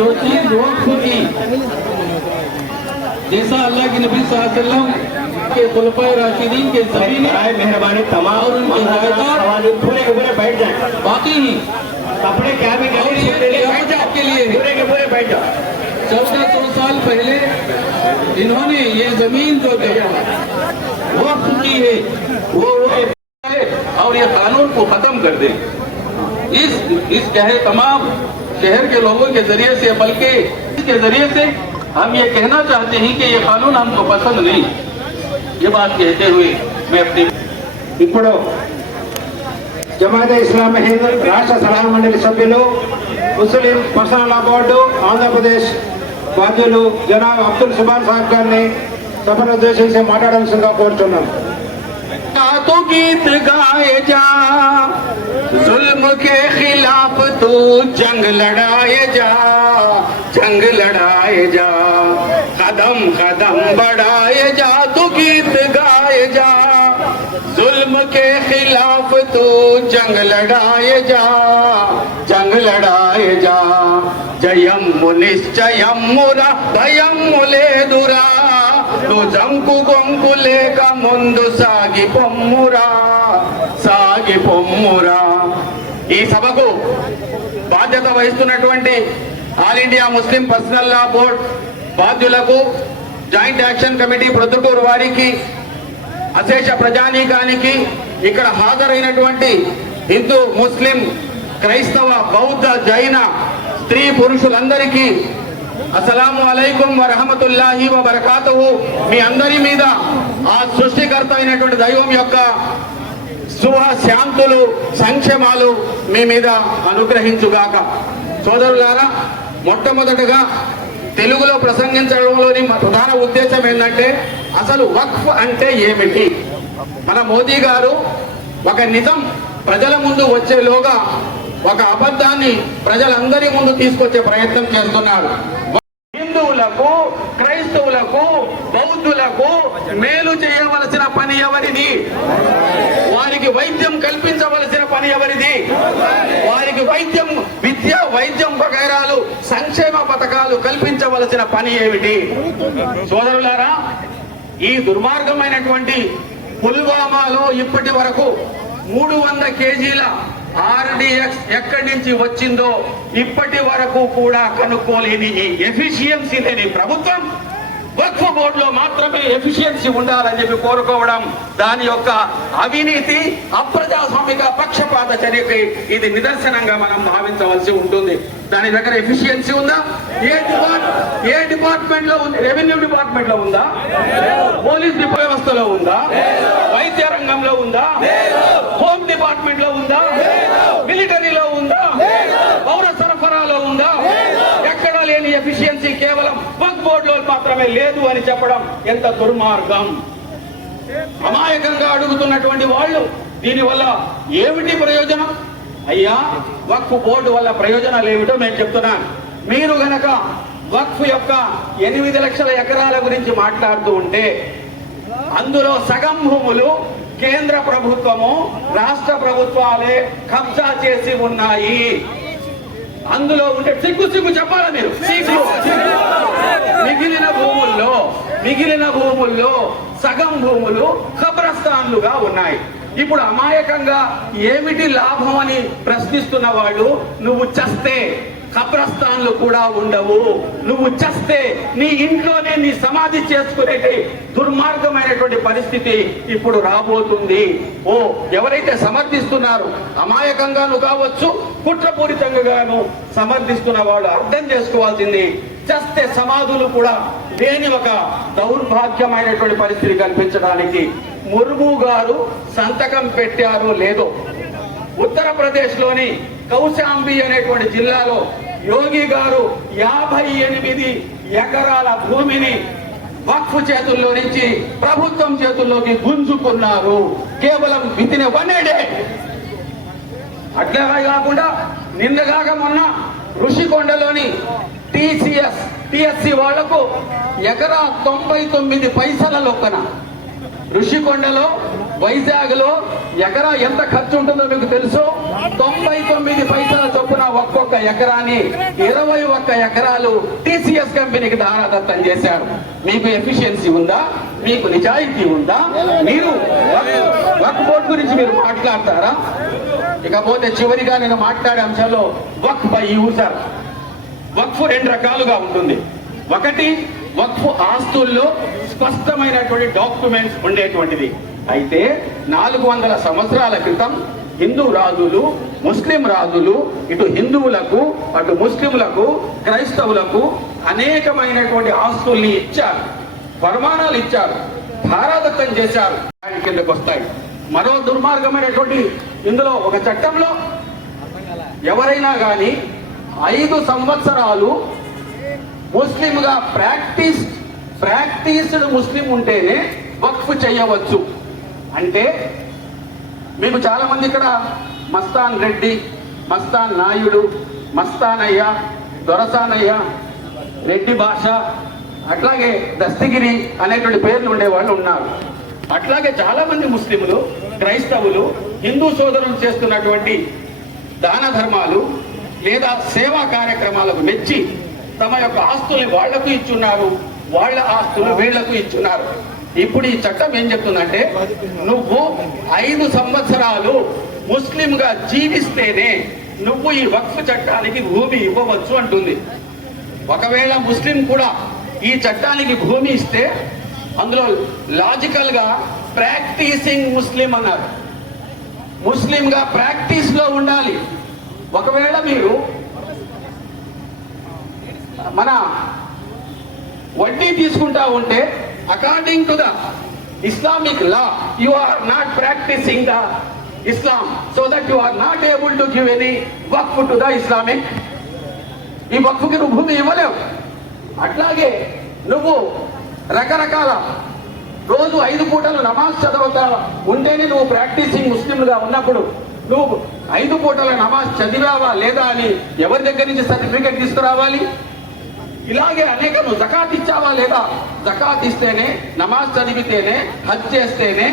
वक्त की जैसा अल्लाह के नबी सल्लल्लाहु अलैहि वसल्लम के खुलफाए राशिदीन के सभी ने मेहरबानी तमाम और उनके सवाल पूरे के पूरे बैठ जाए। बाकी ही। कपड़े क्या भी और ये रियासत के लिए। पूरे के पूरे बैठ जाओ। चौदह सौ साल पहले इन्होंने ये ज़मीन जो वो की है वो वो और ये कानून को खत्म कर दे। इस इस चाहे तमाम شہر کے لوگوں کے ذریعے سے بلکہ اس کے ذریعے سے ہم یہ کہنا چاہتے ہیں کہ یہ قانون ہم کو پسند نہیں یہ بات کہتے ہوئے میں اپنی ఇప్పుడు జమాత ఇస్లాం హింద్ రాష్ట్ర సలహా మండలి సభ్యులు ముస్లిం పర్సనల్ బోర్డు ఆంధ్రప్రదేశ్ బాధ్యులు జనాబ్ అబ్దుల్ సుబాన్ సాహబ్ గారిని సభను ఉద్దేశించి మాట్లాడాల్సిందిగా కోరుతున్నాం तो गीत गाए जा जुल्म के खिलाफ तू जंग लड़ाए जा जंग लड़ाए जा कदम कदम बढ़ाए जा तू गीत गाए जा जुल्म के खिलाफ तू जंग लड़ाए जा जंग लड़ाए जा जयम निश्चयम मुरा భయం లేదురా నువ్వు జంకు గొంకు లేక ముందు సాగి పొమ్మురా సాగి పొమ్మురా ఈ సభకు బాధ్యత వహిస్తున్నటువంటి all India Muslim personal law board బాధ్యులకు joint action committee Proddatur వారికి అశేష ప్రజానీకానికి ఇక్కడ హాజరైనటువంటి హిందూ ముస్లిం క్రైస్తవ బౌద్ధ జైన స్త్రీ పురుషులందరికీ అస్సలాము అలైకుం వరహమతుల్లాహి వరకాతవు మీ అందరి మీద ఆ సృష్టికర్త అయినటువంటి దైవం యొక్క శుభ శాంతులు సంక్షేమాలు మీ మీద అనుగ్రహించుగాక. సోదరులారా మొట్టమొదటగా తెలుగులో ప్రసంగించడంలోని ప్రధాన ఉద్దేశం ఏంటంటే అసలు వక్ఫ్ అంటే ఏమిటి? మన మోదీ గారు ఒక నిజం ప్రజల ముందు వచ్చేలోగా ఒక అబద్ధాన్ని ప్రజలందరి ముందు తీసుకొచ్చే ప్రయత్నం చేస్తున్నారు. హిందువులకు క్రైస్తవులకు బౌద్ధులకు మేలు చేయవలసిన పని ఎవరిది? వారికి వైద్యం కల్పించవలసిన పని ఎవరిది? వైద్యం వగైరాలు సంక్షేమ పథకాలు కల్పించవలసిన పని ఏమిటి? సోదరులారా ఈ దుర్మార్గమైనటువంటి పుల్వామాలో ఇప్పటి వరకు మూడు వంద కేజీల ఆర్డిఎక్స్ ఎక్కడి నుంచి వచ్చిందో ఇప్పటి వరకు కూడా కనుక్కోలేని ఈ ఎఫిషియన్సీ లేని ప్రభుత్వం. వక్ఫ్ బోర్డులో మాత్రమే ఎఫిషియన్సీ ఉండాలని చెప్పి కోరుకోవడం దాని యొక్క అవినీతి అప్రజాస్వామిక పక్షపాత చర్యకి ఇది నిదర్శనంగా మనం భావించవలసి ఉంటుంది. దాని దగ్గర ఎఫిషియన్సీ ఉందా? ఏ డిపార్ట్ ఏ డిపార్ట్మెంట్లో ఉంది రెవెన్యూ డిపార్ట్మెంట్లో ఉందా? పోలీస్ వ్యవస్థలో ఉందా? వైద్య రంగంలో ఉందా? హోమ్ డిపార్ట్మెంట్లో ఉందా మిలిటరీలో ఉందా పౌర సరఫరాలో ఉందా ఎక్కడ లేని ఎఫిషియన్సీ కేవలం వక్ బోర్డులో మాత్రమే లేదు అని చెప్పడం ఎంత దుర్మార్గం? అమాయకంగా అడుగుతున్నటువంటి వాళ్ళు దీనివల్ల ఏమిటి ప్రయోజనం? అయ్యా వక్ఫ్ బోర్డు వల్ల ప్రయోజనాలు ఏమిటో నేను చెప్తున్నాను మీరు గనక వక్ఫ్ యొక్క ఎనిమిది లక్షల ఎకరాల గురించి మాట్లాడుతూ ఉంటే అందులో సగం భూములు కేంద్ర ప్రభుత్వము రాష్ట్ర ప్రభుత్వాలే కబ్జా చేసి ఉన్నాయి. అందులో ఉంటే సిగ్గు సిగ్గు చెప్పాలా మీరు? మిగిలిన భూముల్లో మిగిలిన భూముల్లో సగం భూములు ఖబరస్థాన్లుగా ఉన్నాయి. ఇప్పుడు అమాయకంగా ఏమిటి లాభం అని ప్రశ్నిస్తున్న వాళ్ళు నువ్వు చస్తే కబ్రస్థాన్లు కూడా ఉండవు. నువ్వు చస్తే నీ ఇంట్లోనే నీ సమాధి చేసుకునేటి దుర్మార్గమైనటువంటి పరిస్థితి ఇప్పుడు రాబోతుంది. ఓ ఎవరైతే సమర్థిస్తున్నారు అమాయకంగాను కావచ్చు కుట్రపూరితంగాను సమర్థిస్తున్న వాళ్ళు అర్థం చేసుకోవాల్సింది. చస్తే సమాధులు కూడా లేని ఒక దౌర్భాగ్యమైనటువంటి పరిస్థితి కనిపించడానికి ముర్ము గారు సంతకం పెట్టారో లేదో ఉత్తరప్రదేశ్లోని కౌశాంబి అనేటువంటి జిల్లాలో యోగి గారు యాభై ఎనిమిది ఎకరాల భూమిని వక్ఫ్ చేతుల్లో నుంచి ప్రభుత్వం చేతుల్లోకి గుంజుకున్నారు. కేవలం వితిన వన్ డే. అట్లే కాకుండా నిన్నగాక మొన్న ఋషికొండలోని టీసీఎస్ టిఎస్సి వాళ్ళకు ఎకరా తొంభై తొమ్మిది పైసల లొక్కన ఋషికొండలో వైజాగ్లో ఎకరా ఎంత ఖర్చు ఉంటుందో మీకు తెలుసు? తొంభై తొమ్మిది పైసల చొప్పున ఒక్కొక్క ఎకరాని ఇరవై ఒక్క ఎకరాలు టీసీఎస్ కంపెనీకి దారాదత్తం చేశారు. మీకు ఎఫిషియన్సీ ఉందా? మీకు నిజాయితీ ఉందా? మీరు వర్క్ బోర్డు గురించి మీరు మాట్లాడతారా? ఇకపోతే చివరిగా నేను మాట్లాడే అంశాల్లో వక్ బై యూజర్ వక్ఫ్ రెండు రకాలుగా ఉంటుంది. ఒకటి వక్ఫ్ ఆస్తుల్లో స్పష్టమైనటువంటి డాక్యుమెంట్స్ ఉండేటువంటిది. అయితే నాలుగు వందల సంవత్సరాల క్రితం హిందూ రాజులు ముస్లిం రాజులు ఇటు హిందువులకు అటు ముస్లింలకు క్రైస్తవులకు అనేకమైనటువంటి ఆస్తుల్ని ఇచ్చారు. పరిమాణాలు ఇచ్చారు. ధారాదత్తం చేశారు. దాని కిందకు వస్తాయి. మరో దుర్మార్గమైనటువంటి ఇందులో ఒక చట్టంలో ఎవరైనా కానీ ఐదు సంవత్సరాలు ముస్లింగా ప్రాక్టీస్ ప్రాక్టీస్డ్ ముస్లిం ఉంటేనే వక్ఫ్ చేయవచ్చు. అంటే మీకు చాలామంది ఇక్కడ మస్తాన్ రెడ్డి మస్తాన్ నాయుడు మస్తానయ్య దొరసానయ్య రెడ్డి భాష అట్లాగే దస్తగిరి అనేటువంటి పేర్లు ఉండేవాళ్ళు ఉన్నారు. అట్లాగే చాలామంది ముస్లింలు క్రైస్తవులు హిందూ సోదరులు చేస్తున్నటువంటి దాన ధర్మాలు లేదా సేవా కార్యక్రమాలకు మెచ్చి తమ యొక్క ఆస్తుల్ని వాళ్ళకు ఇచ్చున్నారు. వాళ్ళ ఆస్తులు వీళ్ళకు ఇచ్చున్నారు. ఇప్పుడు ఈ చట్టం ఏం చెప్తుందంటే నువ్వు ఐదు సంవత్సరాలు ముస్లింగా జీవిస్తేనే నువ్వు ఈ వక్ఫ్ చట్టానికి భూమి ఇవ్వవచ్చు అంటుంది. ఒకవేళ ముస్లిం కూడా ఈ చట్టానికి భూమి ఇస్తే అందులో లాజికల్గా ప్రాక్టీసింగ్ ముస్లిం అన్నారు. ముస్లిం గా ప్రాక్టీస్లో ఉండాలి. ఒకవేళ మీరు మన వడ్డీ తీసుకుంటా ఉంటే according to the Islamic law you are not practising the Islam so that you are not able to give any waqf to the Islamic ఈ వక్ఫ్కి నువ్వు భూమి ఇవ్వలేవు. అట్లాగే నువ్వు రకరకాల రోజు ఐదు పూటలు నమాజ్ చదవతా ఉంటేనే నువ్వు ప్రాక్టీసింగ్ ముస్లింలుగా ఉన్నప్పుడు నువ్వు ఐదు పూటల నమాజ్ చదివావా లేదా అని ఎవరి దగ్గర నుంచి సర్టిఫికెట్ తీసుకురావాలి? ఇలాగే అనేక నువ్వు జకాత్ ఇచ్చావా లేదా? జకాత్ ఇస్తేనే నమాజ్ చదివితేనే హజ్ చేస్తేనే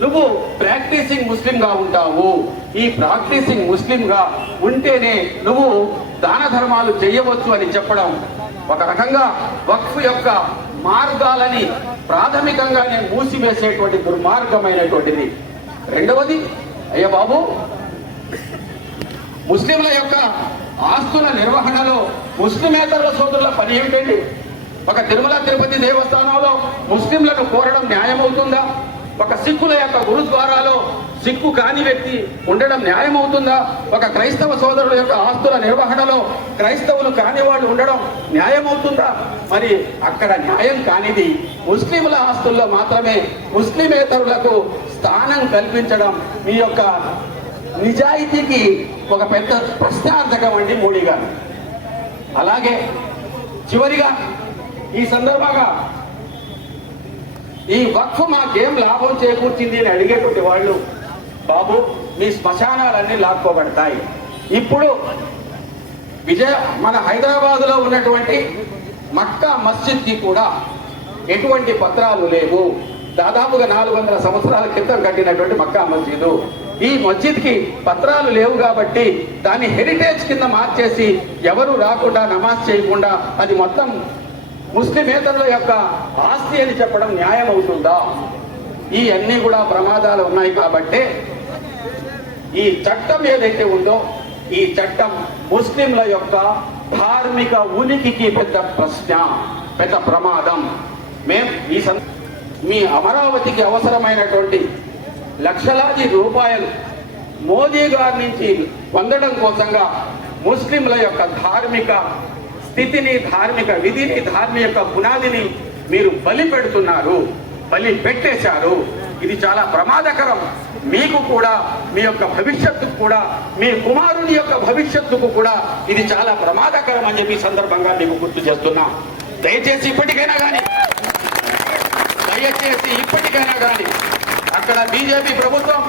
నువ్వు ప్రాక్టీసింగ్ ముస్లిం గా ఉంటావు. ఈ ప్రాక్టీసింగ్ ముస్లిం గా ఉంటేనే నువ్వు దాన ధర్మాలు చేయవచ్చు అని చెప్పడం ఒక రకంగా వక్ఫ్ యొక్క మార్గాలని ప్రాథమికంగానే మూసివేసేటువంటి దుర్మార్గమైనటువంటిది. రెండవది అయ్య బాబు ముస్లింల యొక్క ఆస్తుల నిర్వహణలో ముస్లిమేతరుల సోదరుల పని ఏమిటండి? ఒక తిరుమల తిరుపతి దేవస్థానంలో ముస్లింలను కోరడం న్యాయమవుతుందా? ఒక సిక్కుల యొక్క గురుద్వారాలో సిక్కు కాని వ్యక్తి ఉండడం న్యాయమవుతుందా? ఒక క్రైస్తవ సోదరుల యొక్క ఆస్తుల నిర్వహణలో క్రైస్తవులు కాని వాళ్ళు ఉండడం న్యాయమవుతుందా? మరి అక్కడ న్యాయం కానిది ముస్లింల ఆస్తుల్లో మాత్రమే ముస్లిమేతరులకు స్థానం కల్పించడం మీ యొక్క నిజాయితీకి ఒక పెద్ద ప్రశ్నార్థకం అండి మోడీ గారు. అలాగే చివరిగా ఈ సందర్భంగా ఈ వక్ఫ్ మాకేం లాభం చేకూర్చింది అని అడిగేటువంటి వాళ్ళు బాబు మీ శ్మశానాలన్నీ లాక్కోబడతాయి. ఇప్పుడు విజయ మన హైదరాబాద్లో ఉన్నటువంటి మక్కా మస్జిద్కి కూడా ఎటువంటి పత్రాలు లేవు. దాదాపుగా నాలుగు వందల సంవత్సరాల క్రితం కట్టినటువంటి మక్కా మస్జిద్. ఈ మస్జిద్కి పత్రాలు లేవు కాబట్టి దాన్ని హెరిటేజ్ కింద మార్చేసి ఎవరు రాకుండా నమాజ్ చేయకుండా అది మొత్తం ముస్లిమేతరుల యొక్క ఆస్తి అని చెప్పడం న్యాయం అవుతుందా ఈ అన్ని కూడా ప్రమాదాలు ఉన్నాయి కాబట్టే ఈ చట్టం ఏదైతే ఉందో ఈ చట్టం ముస్లింల యొక్క ధార్మిక ఉనికికి పెద్ద ప్రశ్న పెద్ద ప్రమాదం. మేం ఈ సం మీ అమరావతికి అవసరమైనటువంటి లక్షలాది రూపాయలు మోదీ గారి నుంచి పొందడం కోసంగా ముస్లింల యొక్క ధార్మిక స్థితిని ధార్మిక విధిని ధార్మిక పునాదిని మీరు బలి పెడుతున్నారు బలి పెట్టేశారు. ఇది చాలా ప్రమాదకరం. మీకు కూడా మీ యొక్క భవిష్యత్తుకు కూడా మీ కుమారుని యొక్క భవిష్యత్తుకు కూడా ఇది చాలా ప్రమాదకరం అని చెప్పి సందర్భంగా మీకు గుర్తు చేస్తున్నా. దయచేసి ఇప్పటికైనా కానీ దయచేసి ఇప్పటికైనా కానీ అక్కడ బీజేపీ ప్రభుత్వం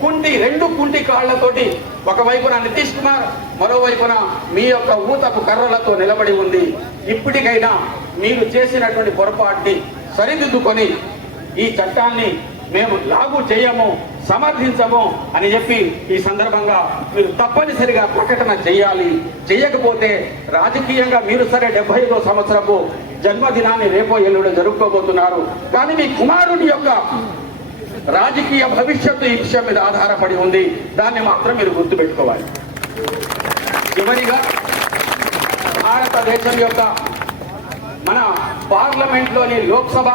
కుంటి రెండు కుంటి కాళ్ళతోటి ఒకవైపున నితీష్ కుమార్ మరోవైపున మీ యొక్క ఊతపు కర్రలతో నిలబడి ఉంది. ఇప్పటికైనా మీరు చేసినటువంటి పొరపాటుని సరిదిద్దుకొని ఈ చట్టాన్ని మేము లాగు చేయము సమర్థించము అని చెప్పి ఈ సందర్భంగా మీరు తప్పనిసరిగా ప్రకటన చేయాలి. చేయకపోతే రాజకీయంగా మీరు సరే డెబ్బై ఐదో సంవత్సరపు జన్మదినాన్ని రేపో ఎల్లుడో జరుపుకోబోతున్నారు. కానీ మీ కుమారుని యొక్క రాజకీయ భవిష్యత్తు ఈ విషయం మీద ఆధారపడి ఉంది. దాన్ని మాత్రం మీరు గుర్తుపెట్టుకోవాలి. చివరిగా భారతదేశం యొక్క మన పార్లమెంట్లోని లోక్సభ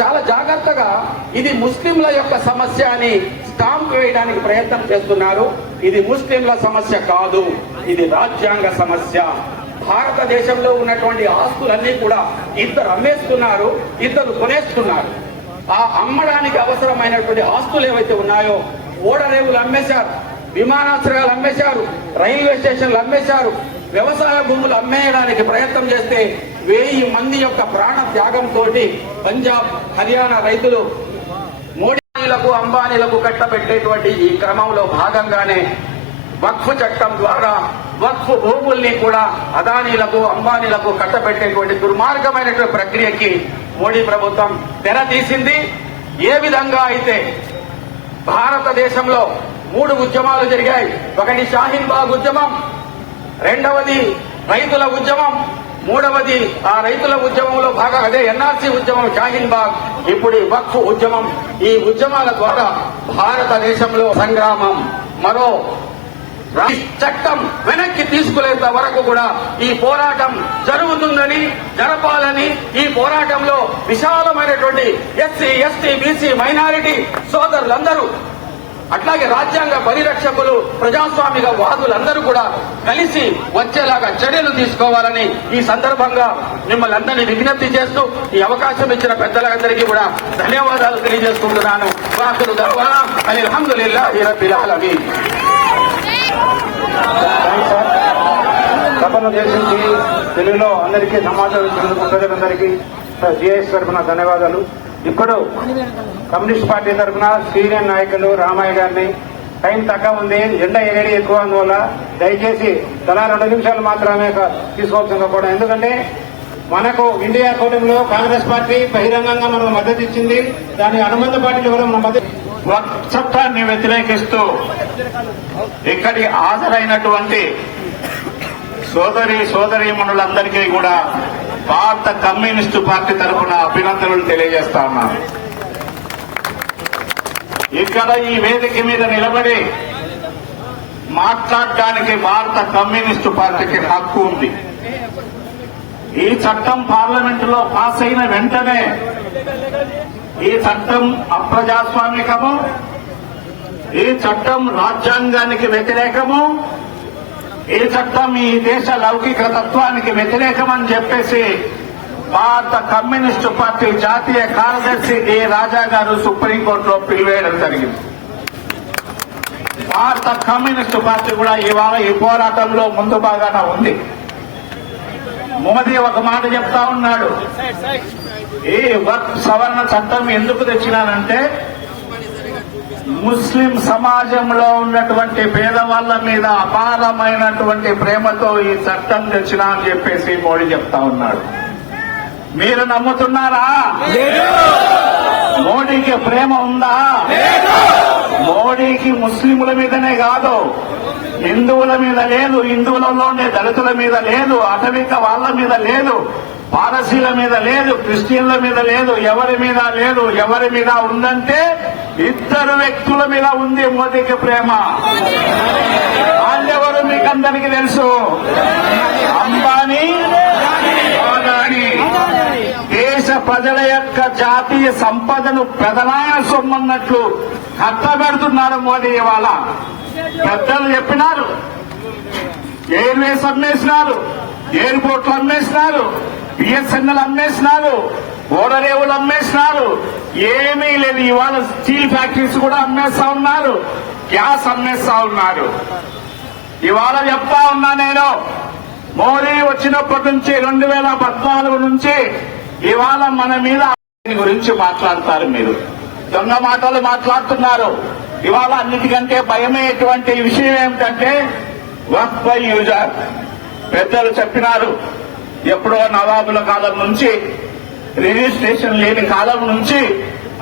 చాలా జాగ్రత్తగా ఇది ముస్లింల యొక్క సమస్య అని స్టాంప్ వేయడానికి ప్రయత్నం చేస్తున్నారు. ఇది ముస్లింల సమస్య కాదు. ఇది రాజ్యాంగ సమస్య. భారతదేశంలో ఉన్నటువంటి ఆస్తులన్నీ కూడా ఇద్దరు అమ్మేస్తున్నారు ఇద్దరు కొనేస్తున్నారు. ఆ అమ్మడానికి అవసరమైనటువంటి ఆస్తులు ఏవైతే ఉన్నాయో ఓడరేవులు అమ్మేశారు విమానాశ్రయాలు అమ్మేశారు రైల్వే స్టేషన్లు అమ్మేశారు వ్యవసాయ భూములు అమ్మేయడానికి ప్రయత్నం చేస్తే వెయ్యి మంది యొక్క ప్రాణ త్యాగంతో పంజాబ్ హర్యానా రైతులు మోడీలకు అంబానీలకు కట్టబెట్టేటువంటి ఈ క్రమంలో భాగంగానే వక్ఫ్ చట్టం ద్వారా వక్ఫ్ భూముల్ని కూడా అదానీలకు అంబానీలకు కట్టబెట్టేటువంటి దుర్మార్గమైనటువంటి ప్రక్రియకి మోడీ ప్రభుత్వం తెర తీసింది. ఏ విధంగా అయితే భారతదేశంలో మూడు ఉద్యమాలు జరిగాయి. ఒకటి షాహీన్ బాగ్ ఉద్యమం రెండవది రైతుల ఉద్యమం మూడవది ఆ రైతుల ఉద్యమంలో భాగం అదే ఎన్ఆర్సీ ఉద్యమం షాహీన్ బాగ్. ఇప్పుడు వక్ఫ్ ఉద్యమం ఈ ఉద్యమాల ద్వారా భారతదేశంలో సంగ్రామం. మరో చట్టం వెనక్కి తీసుకునేంత వరకు కూడా ఈ పోరాటం జరుగుతుందని జరపాలని ఈ పోరాటంలో విశాలమైనటువంటి ఎస్సీ ఎస్టీ బీసీ మైనారిటీ సోదరులందరూ అట్లాగే రాజ్యాంగ పరిరక్షకులు ప్రజాస్వామిక వాదులందరూ కూడా కలిసి వచ్చేలాగా చర్యలు తీసుకోవాలని ఈ సందర్భంగా మిమ్మల్ని అందరినీ విజ్ఞప్తి చేస్తూ ఈ అవకాశం ఇచ్చిన పెద్దలందరికీ కూడా ధన్యవాదాలు తెలియజేసుకుంటున్నాను. వాసులు సభను ఉద్దేశించి తెలుగులో అందరికీ సమాచారం ఇచ్చినందుకు ప్రజలందరికీ జిఐఎస్ తరఫున ధన్యవాదాలు. ఇప్పుడు కమ్యూనిస్ట్ పార్టీ తరఫున సీనియర్ నాయకులు రామయ్య గారిని టైం తక్కువ ఉంది ఎండ ఎగడి ఎక్కువ అందువల్ల దయచేసి తలా రెండు నిమిషాలు మాత్రమే క- కూడా ఎందుకంటే మనకు ఇండియా కూటమిలో కాంగ్రెస్ పార్టీ బహిరంగంగా మనకు మద్దతు ఇచ్చింది దాని అనుబంధ పార్టీలు కూడా మన మద్దతు చట్టాన్ని వ్యతిరేకిస్తూ ఇక్కడికి హాజరైనటువంటి సోదరి సోదరీమణులందరికీ కూడా భారత కమ్యూనిస్టు పార్టీ తరఫున అభినందనలు తెలియజేస్తా ఉన్నాను. ఇక్కడ ఈ వేదిక మీద నిలబడి మాట్లాడడానికి భారత కమ్యూనిస్టు పార్టీకి హక్కు ఉంది. ఈ చట్టం పార్లమెంటులో పాస్ అయిన వెంటనే ఈ చట్టం అప్రజాస్వామికము ఈ చట్టం రాజ్యాంగానికి వ్యతిరేకము ఈ చట్టం ఈ దేశ లౌకిక తత్వానికి వ్యతిరేకమని చెప్పేసి భారత కమ్యూనిస్టు పార్టీ జాతీయ కార్యదర్శి ఏ రాజా గారు సుప్రీంకోర్టులో పిలివేయడం జరిగింది. భారత కమ్యూనిస్టు పార్టీ కూడా ఇవాళ ఈ పోరాటంలో ముందు బాగానే ఉంది. మోదీ ఒక మాట చెప్తా ఉన్నాడు. ఈ వర్క్ సవరణ చట్టం ఎందుకు తెచ్చినానంటే ముస్లిం సమాజంలో ఉన్నటువంటి పేదవాళ్ళ మీద అపారమైనటువంటి ప్రేమతో ఈ చట్టం తెచ్చినా అని చెప్పేసి మోడీ చెప్తా ఉన్నాడు. మీరు నమ్ముతున్నారా? మోడీకి ప్రేమ ఉందా? మోడీకి ముస్లింల మీదనే కాదు. హిందువుల మీద లేదు హిందువులలో ఉండే దళితుల మీద లేదు అటవిక వాళ్ళ మీద లేదు. పారసీల మీద లేదు క్రిస్టియన్ల మీద లేదు ఎవరి మీద లేదు ఎవరి మీద ఉందంటే ఇద్దరు వ్యక్తుల మీద ఉంది మోదీకి ప్రేమ. వాళ్ళెవరు మీకు అందరికీ తెలుసు? అంబానీ అదానీ దేశ ప్రజల యొక్క జాతీయ సంపదను ప్రధాన సొమ్మన్నట్లు కట్టబెడుతున్నారు మోదీ ఇవాళ. పెద్దలు చెప్పినారు. ఎయిర్వేస్ అమ్మేసినారు ఎయిర్పోర్ట్లు అమ్మేసినారు బిఎస్ఎన్ఎల్ అమ్మేసినారు ఓడరేవులు అమ్మేసినారు ఏమీ లేదు. ఇవాళ స్టీల్ ఫ్యాక్టరీస్ కూడా అమ్మేస్తా ఉన్నారు గ్యాస్ అమ్మేస్తా ఉన్నారు. ఇవాళ చెప్తా ఉన్నా నేను మోదీ వచ్చినప్పటి నుంచి రెండు వేల పద్నాలుగు నుంచి ఇవాళ మన మీద గురించి మాట్లాడతారు మీరు. దొంగ మాటలు మాట్లాడుతున్నారు. ఇవాళ అన్నిటికంటే భయమయ్యేటువంటి విషయం ఏమిటంటే వర్క్ బై యూజర్. పెద్దలు చెప్పినారు ఎప్పుడో నవాబుల కాలం నుంచి రిజిస్ట్రేషన్ లేని కాలం నుంచి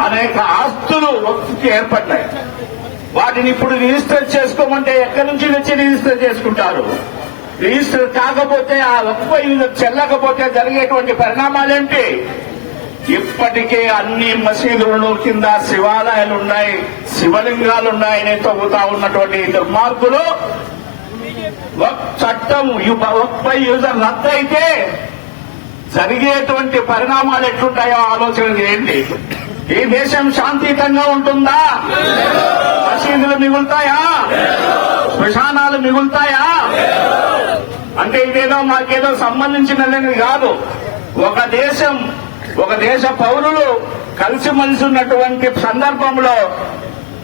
అనేక ఆస్తులు వక్తికి ఏర్పడ్డాయి. వాటిని ఇప్పుడు రిజిస్టర్ చేసుకోమంటే ఎక్కడి నుంచి వచ్చి రిజిస్టర్ చేసుకుంటారు? రిజిస్టర్ కాకపోతే ఆ ఒక్క ఇల్లు చెల్లకపోతే జరిగేటువంటి పరిణామాలేంటి? ఇప్పటికే అన్ని మసీదులను కింద శివాలయాలు ఉన్నాయి శివలింగాలు ఉన్నాయని తవ్వుతా ఉన్నటువంటి దుర్మార్గులు చట్టం వక్పై యూజర్ రద్దు అయితే జరిగేటువంటి పరిణామాలు ఎట్లుంటాయో ఆలోచన చేయండి ఈ దేశం శాంతియుతంగా ఉంటుందా? మసీదులు మిగులుతాయా? శ్మశానాలు మిగులుతాయా? అంటే ఇదేదో మాకేదో సంబంధించినది కాదు. ఒక దేశం ఒక దేశ పౌరులు కలిసిమలిసి ఉన్నటువంటి సందర్భంలో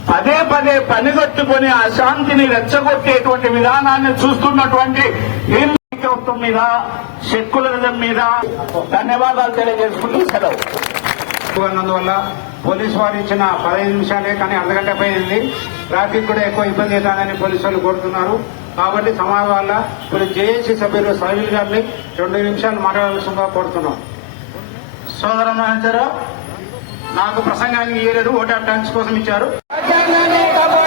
పదే పదే పనిగట్టుకుని అశాంతిని రెచ్చగొట్టేటువంటి విధానాన్ని చూస్తున్నటువంటి ప్రభుత్వం మీద సెక్యులరిజం మీద ధన్యవాదాలు తెలియజేసుకుంటూ సెలవు. ఎక్కువ ఉన్నందువల్ల పోలీసు వారు ఇచ్చిన పదహైదు నిమిషాలే కానీ అర్ధగంట పోయింది ట్రాఫిక్ కూడా ఎక్కువ ఇబ్బంది అవుతుందని పోలీసు వాళ్ళు కోరుతున్నారు. కాబట్టి సమావేశం వల్ల ఇప్పుడు జేఏసీ సభ్యులు సహిల్ గారిని రెండు నిమిషాలు మాట్లాడాల్సిందిగా కోరుతున్నాం. సోదర మహేశ్వర నాకు ప్రసంగానికి ఇయ్యలేదు ఓట్ ఆఫ్ థ్యాంక్స్ కోసం ఇచ్చారు. Mañana estamos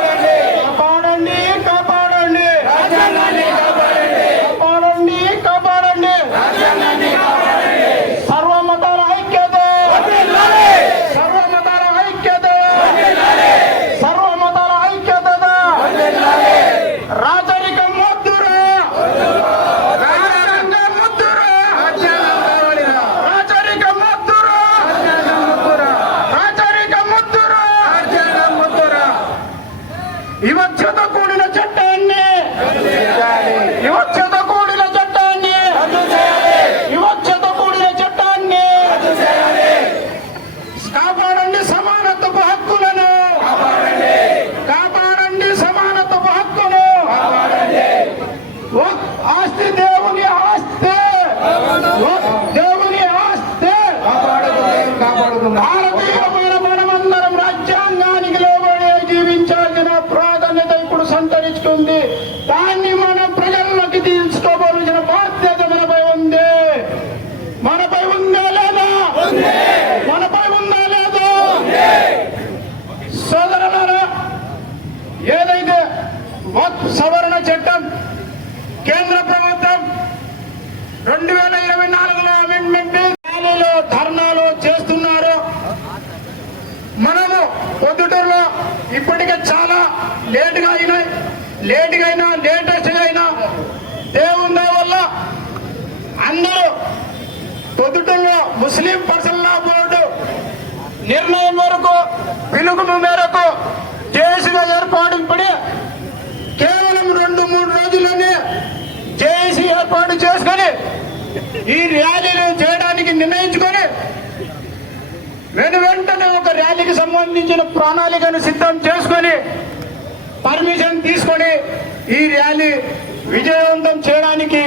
పొద్దుటూరులో ఇప్పటికే చాలా లేటుగా అయినాయి. లేటుగా అయినా లేటెస్ట్గా అయినా దేవుని దయ వల్ల అందరూ పొద్దుటూరులో ముస్లిం పర్సనల్ లా బోర్డు నిర్ణయం వరకు పిలుపు మేరకు జేసీగా ఏర్పాటు పడి కేవలం రెండు మూడు రోజుల్లోనే జేసీ ఏర్పాటు చేసుకొని ఈ ర్యాలీలు చేయడానికి నిర్ణయించుకొని వెను వెంటనే ఒక ర్యాలీకి సంబంధించిన ప్రణాళికను సిద్ధం చేసుకొని పర్మిషన్ తీసుకొని ఈ ర్యాలీ విజయవంతం చేయడానికి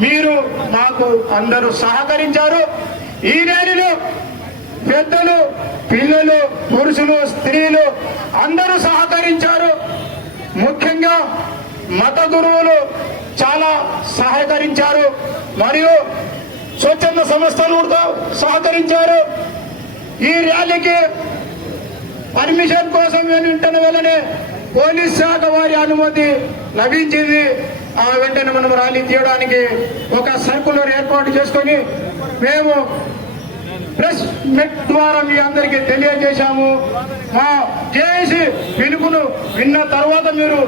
మీరు మాకు అందరూ సహకరించారు. ఈ ర్యాలీలో పెద్దలు పిల్లలు పురుషులు స్త్రీలు అందరూ సహకరించారు. ముఖ్యంగా మత గురువులు చాలా సహకరించారు. మరియు స్వచ్ఛంద సంస్థలు కూడా సహకరించారు. ఈ ర్యాలీకి పర్మిషన్ కోసం వెంటనే వెళ్ళనే పోలీస్ శాఖ వారి అనుమతి లభించింది. ఆ వెంటనే మనం ర్యాలీ తీయడానికి ఒక సర్కులర్ ఏర్పాటు చేసుకొని మేము ప్రెస్ మీట్ ద్వారా మీ అందరికీ తెలియజేశాము. మా జేఏసీ పిలుపును విన్న తర్వాత మీరు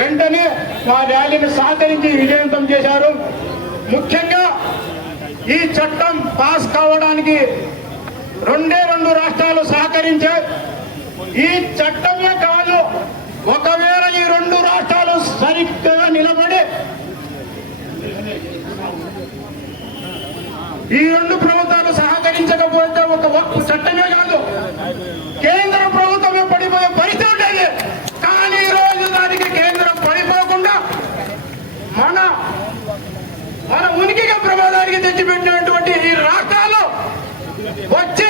వెంటనే మా ర్యాలీని సహకరించి విజయవంతం చేశారు. ముఖ్యంగా ఈ చట్టం పాస్ కావడానికి రెండే రెండు రాష్ట్రాలు సహకరించాయి ఈ చట్టమే కాదు ఒకవేళ ఈ రెండు రాష్ట్రాలు సరిగ్గా నిలబడి ఈ రెండు ప్రభుత్వాలు సహకరించకపోతే ఒక చట్టమే కాదు. కేంద్ర ప్రభుత్వమే పడిపోయే పరిస్థితి ఉండేది. కానీ ఈ రోజు దానికి కేంద్రం పడిపోకుండా మన మన ఉనికిగా ప్రమాదానికి తెచ్చిపెట్టినటువంటి ఈ రాష్ట్రాలు వచ్చే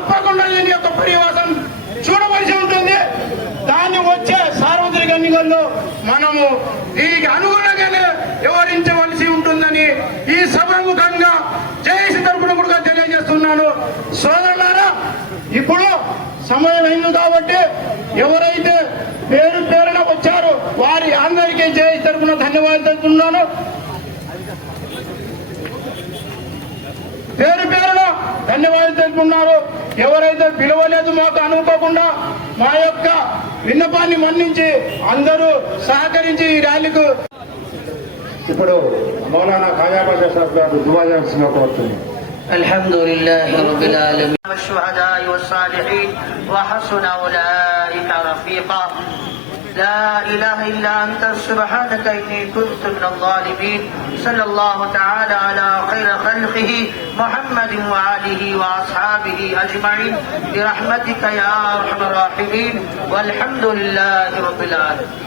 తప్పకుండా దీని యొక్క పరివాసం చూడవలసి ఉంటుంది. దాన్ని వచ్చే సార్వత్రిక ఎన్నికల్లో మనము దీనికి అనుగుణంగానే వివరించవలసి ఉంటుందని ఈ సభముఖంగా జేఏసీ తరపున కూడా తెలియజేస్తున్నాను. సోదరులారా ఇప్పుడు సమయం అయింది కాబట్టి ఎవరైతే పేరు పేరున వచ్చారో వారి అందరికీ జేఏసీ తరపున ధన్యవాదాలు తెలుపుతున్నాను. పేరు పేరున ధన్యవాదాలు తెలుపుతున్నారు. ఎవరైతే పిలవలేదు మాకు అనుకోకుండా మా యొక్క విన్నపాన్ని మన్నించి అందరూ సహకరించి ఈ ర్యాలీకు ఇప్పుడు మౌలానా ఖాజాబాద్ సాహెబ్ గారు దువా చేయాల్సిందిగా కోరుతుంది الحمد لله رب العالمين والشهداء والصالحين وحسن أولئك رفيقا لا إله إلا أنت سبحانك إني كنت من الظالمين. صلى الله تعالى على خير خلقه محمد وآله وأصحابه أجمعين. برحمتك يا أرحم الراحمين. والحمد لله رب العالمين.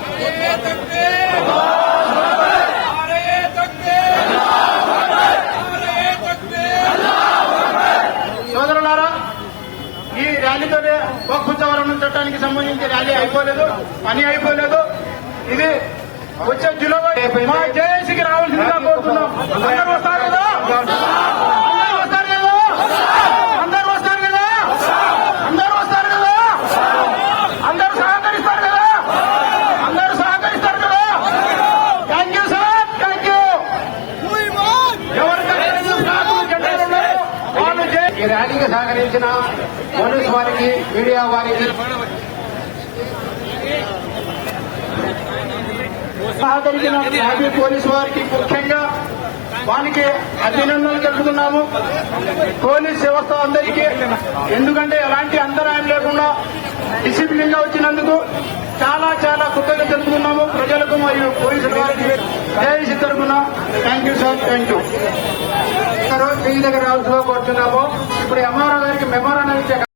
ర్యాలీతోనే ర్యాలీతో వక్ఫ్ చట్టానికి సంబంధించి ర్యాలీ అయిపోలేదు పని అయిపోలేదు. ఇది వచ్చే జులై మా జేఏసీకి రావాల్సిందిగా కోరుతున్నాం. అందరూ వస్తారు? కదా అందరూ వస్తారు కదా అందరూ వస్తారు కదా అందరూ వస్తారు కదా అందరూ సహకరిస్తారు కదా అందరూ సహకరిస్తారు కదా thank you sir thank you ఎవరికైతే నాకు జెండాలు ఉన్నాయో వాళ్ళు జే ఈ ర్యాలీకి సహకరించిన పోలీస్ వారికి మీడియా వారికి. సహకరించిన ట్రాఫిక్ పోలీసు వారికి ముఖ్యంగా వారికి అభినందనలు తెలుపుతున్నాము. పోలీస్ వ్యవస్థ అందరికీ ఎందుకంటే ఎలాంటి అంతరాయం లేకుండా డిసిప్లిన్గా వచ్చినందుకు చాలా చాలా కృతజ్ఞత తెలుపుతున్నాము. ప్రజలకు మరియు పోలీసుల వారికి దయచేసి తరఫున thank you sir thank you మీ దగ్గర రావాల్సిందిగా కోరుతున్నాము ఇప్పుడు ఎంఆర్ఓ గారికి మెమోరాండం